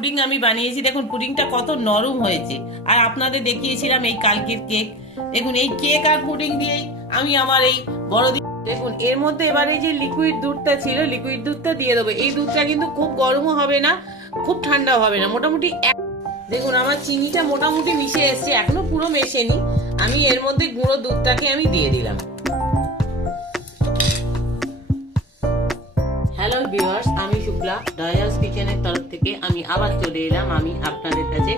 Pudding আমি বানিয়েছি। দেখুন পুডিংটা কত নরম হয়েছে। আর আপনাদের দেখিয়েছিলাম এই কালকের কেক। দেখুন এই কেক আর পুডিং দিয়েই আমি আমার এই বড়দিন। দেখুন এর মধ্যে এবারে যে লিকুইড দুধটা ছিল, লিকুইড দুধটা দিয়ে দেবো। এই দুধটা কিন্তু খুব গরমও হবে না, খুব ঠান্ডাও হবে না, মোটামুটি দেখুন আমার চিনিটা মোটামুটি মিশে এসছে, এখনো পুরো মেশেনি। আমি এর মধ্যে গুঁড়ো দুধটাকে আমি দিয়ে দিলাম। হ্যালো ভিউয়ার্স, আমি শুক্লা ডায়াস কিচেনের তরফ থেকে আমি আবার চলে এলাম আমি আপনাদের কাছে।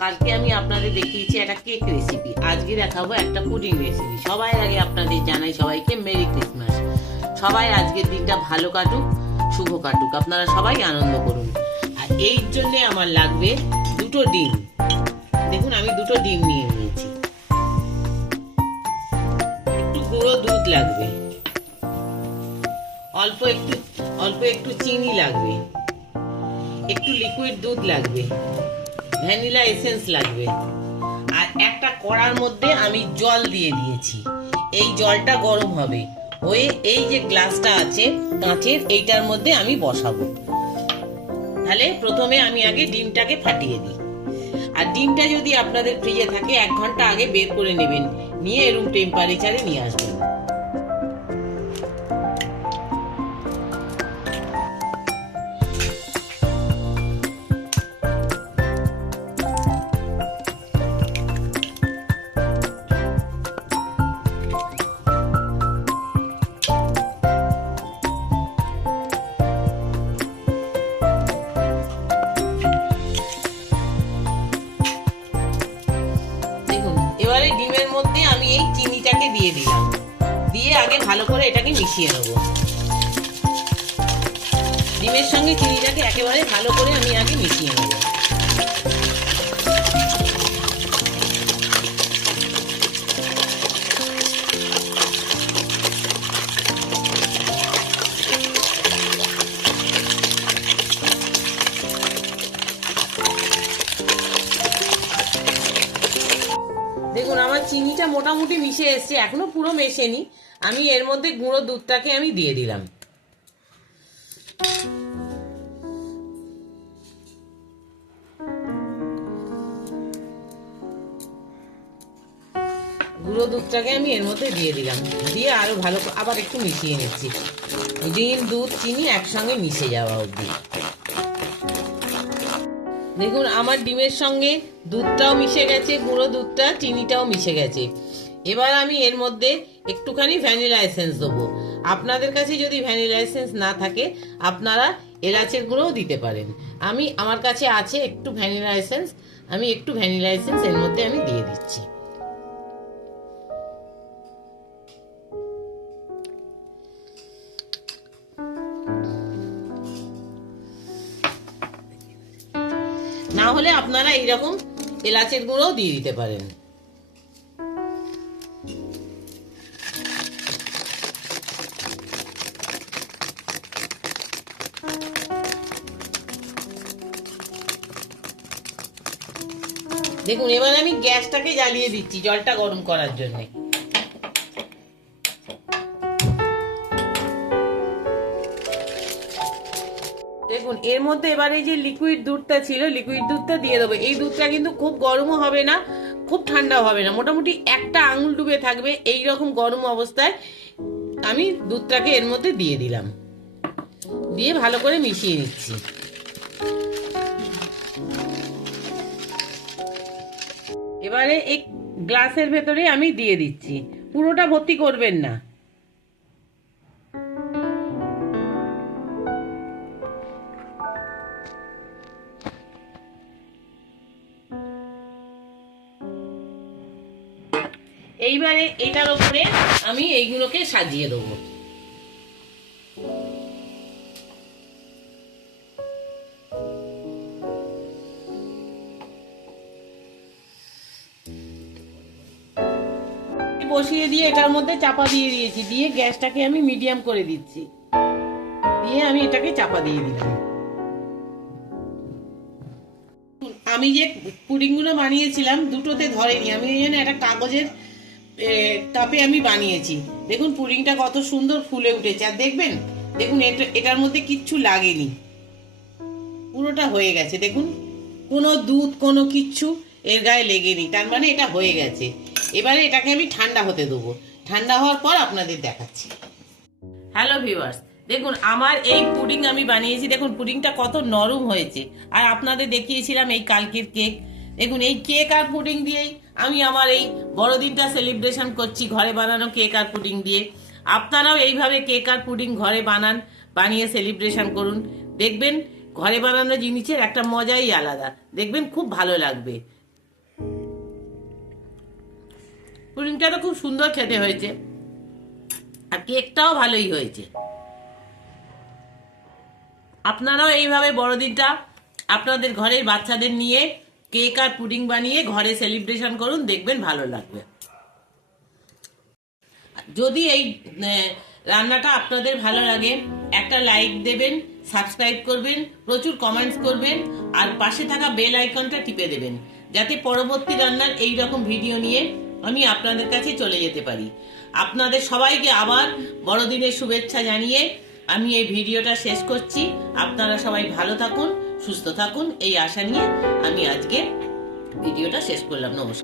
কালকে আমি আপনাদের দেখিয়েছি একটা কেক রেসিপি, আজকে দেখাবো একটা পুডিং রেসিপি। সবাই আগে আপনাদের জানাই সবাইকে মেরি ক্রিসমাস। সবাই আজকের দিনটা ভালো কাটুক, শুভ কাটুক, আপনারা সবাই আনন্দ করুন। আর এই জন্যে আমার লাগবে দুটো ডিম। দেখুন আমি দুটো ডিম নিয়ে নিয়েছি। একটু গুঁড়ো দুধ লাগবে, অল্প একটু চিনি লাগবে, একটু লিকুইড দুধ লাগবে, ভ্যানিলা এসেন্স লাগবে। আর একটা কড়ার মধ্যে আমি জল দিয়ে দিয়েছি। এই জলটা গরম হবে হয়ে এই যে গ্লাসটা আছে কাঁচের, এইটার মধ্যে আমি বসাবো। তাহলে প্রথমে আমি আগে ডিমটাকে ফাটিয়ে দিই। আর ডিমটা যদি আপনাদের ফ্রিজে থাকে 1 ঘন্টা আগে বের করে নেবেন, নিয়ে রুম টেম্পারেচারে নিয়ে আসবেন। এবারে ডিমের মধ্যে আমি এই চিনিটাকে দিয়ে দিলাম, দিয়ে আগে ভালো করে এটাকে মিশিয়ে নেব। ডিমের সঙ্গে চিনিটাকে একেবারে ভালো করে আমি আগে মিশিয়ে নেব। দেখুন আমার চিনিটা মোটামুটি মিশে এসছে, এখনো পুরো মেশেনি। আমি এর মধ্যে গুঁড়ো দুধটাকে আমি দিয়ে দিলাম। গুঁড়ো দুধটাকে আমি এর মধ্যে দিয়ে দিলাম, দিয়ে আরো ভালো আবার একটু মিশিয়ে নিচ্ছি। ডিম দুধ চিনি একসঙ্গে মিশে যাওয়া অবধি। দেখুন আমার ডিমের সঙ্গে দুধটাও মিশে গেছে, গুঁড়ো দুধটা, চিনিটাও মিশে গেছে। এবার আমি এর মধ্যে একটুখানি ভ্যানিলা এসেন্স দেবো। আপনাদের কাছে যদি ভ্যানিলা এসেন্স না থাকে আপনারা এলাচের গুঁড়োও দিতে পারেন। আমার কাছে আছে একটু ভ্যানিলা এসেন্স, আমি একটু ভ্যানিলা এসেন্স এর মধ্যে আমি দিয়ে দিচ্ছি। না হলে আপনারা এইরকম এলাচের গুঁড়োও দিয়ে দিতে পারেন। দেখুন এবার আমি গ্যাসটাকে জ্বালিয়ে দিচ্ছি জলটা গরম করার জন্য। দেখুন এর মধ্যে এবারে যে লিকুইড দুধটা ছিল, লিকুইড দুধটা দিয়ে দেবো। এই দুধটা কিন্তু খুব গরমও হবে না, খুব ঠান্ডাও হবে না, মোটামুটি একটা আঙুল ডুবে থাকবে এই রকম গরম অবস্থায় আমি দুধটাকে এর মধ্যে দিয়ে দিলাম, দিয়ে ভালো করে মিশিয়ে নিচ্ছি। এবারে এই গ্লাসের ভেতরে আমি দিয়ে দিচ্ছি, পুরোটা ভর্তি করবেন না। এইবারে এটার উপরে আমি এইগুলোকে সাজিয়ে দেবো। বসিয়ে দিয়ে এটার মধ্যে চাপা দিয়ে দিয়েছি, দিয়ে গ্যাসটাকে আমি মিডিয়াম করে দিচ্ছি, দিয়ে আমি এটাকে চাপা দিয়ে দিলাম। আমি যে পুডিংগুলো বানিয়েছিলাম দুটোতে ধরেনি, আমি এই জন্য একটা কাগজের কাপে আমি বানিয়েছি। দেখুন পুডিংটা কত সুন্দর ফুলে উঠেছে। আর দেখবেন, দেখুন এটার মধ্যে কিচ্ছু লাগেনি, পুরো পুরোটা হয়ে গেছে, দেখুন কোনো দুধ কোনো কিচ্ছু এর গায়ে লেগেনি, তার মানে এটা হয়ে গেছে। এবারে এটাকে আমি ঠান্ডা হতে দেবো, ঠান্ডা হওয়ার পর আপনাদের দেখাচ্ছি। হ্যালো ভিউয়ার্স, দেখুন আমার এই পুডিং আমি বানিয়েছি, দেখুন পুডিংটা কত নরম হয়েছে। আর আপনাদের দেখিয়েছিলাম এই কালকের কেক। দেখুন এই কেক আর পুডিং দিয়েই আমি আমার এই বড়দিনটা সেলিব্রেশন করছি, ঘরে বানানো কেক আর পুডিং দিয়ে। আপনারাও এইভাবে কেক আর পুডিং ঘরে বানান, বানিয়ে সেলিব্রেশন করুন। দেখবেন ঘরে বানানো জিনিসের একটা মজাই আলাদা, দেখবেন খুব ভালো লাগবে। পুডিংটা তো খুব সুন্দর খেতে হয়েছে, আর কেকটাও ভালোই হয়েছে। আপনারাও এইভাবে বড়দিনটা আপনাদের ঘরের বাচ্চাদের নিয়ে কেক আর পুডিং বানিয়ে ঘরে সেলিব্রেশন করুন, দেখবেন ভালো লাগবে। যদি এই রান্নাটা আপনাদের ভালো লাগে একটা লাইক দেবেন, সাবস্ক্রাইব করবেন, প্রচুর কমেন্টস করবেন, আর পাশে থাকা বেল আইকনটা টিপে দেবেন, যাতে পরবর্তী রান্নার এই রকম ভিডিও নিয়ে আমি আপনাদের কাছে চলে যেতে পারি। আপনাদের সবাইকে আবার বড়দিনের শুভেচ্ছা জানিয়ে আমি এই ভিডিওটা শেষ করছি। আপনারা সবাই ভালো থাকুন, সুস্থ থাকুন, এই আশা নিয়ে আমি আজকে ভিডিওটা শেষ করলাম। নমস্কার।